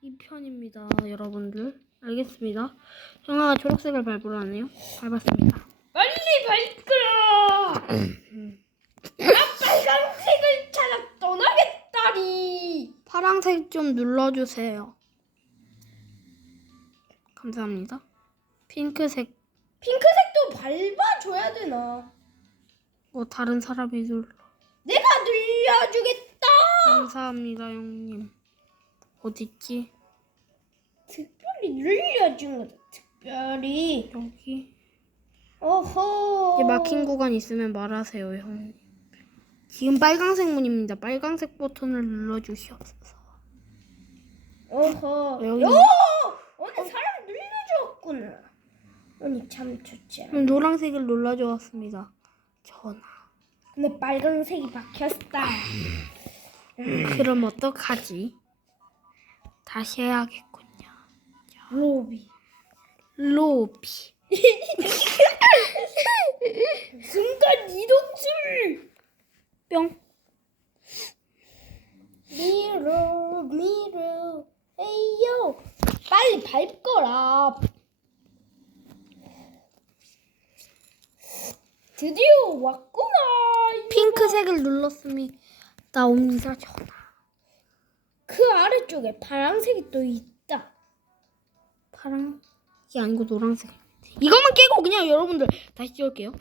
이 편입니다, 여러분들. 알겠습니다. 형아가 초록색을 밟으라네요. 밟았습니다. 빨리 밟거라. 나 빨간색을 찾아 떠나겠다리. 파랑색 좀 눌러주세요. 감사합니다. 핑크색 핑크색도 밟아줘야 되나? 뭐 다른 사람이 눌러. 내가 늘려주겠다. 감사합니다, 형님. 어딨지? 특별히 늘려준 거다. 특별히. 여기. 어허. 이제 막힌 구간 있으면 말하세요, 형님. 지금 빨강색 문입니다. 빨강색 버튼을 눌러주시옵소서. 어허. 여기. 요! 오늘 사람 늘려줬구나. 오늘 참 좋지. 않아. 그럼 노란색을 눌러주었습니다. 전화. 근데 빨간색이 박혔다. 그럼 어떡하지? 다시 해야겠군요. 로비. 로비. 순간 이동술. 뿅. 미로 미로 에이요. 빨리 밟거라. 드디어 왔구나. 핑크색을 눌렀습니다. 옵니다. 전화. 그 아래쪽에 파란색이 또 있다. 파랑. 이게 아니고 노란색. 이것만 깨고 그냥 여러분들 다시 찍을게요.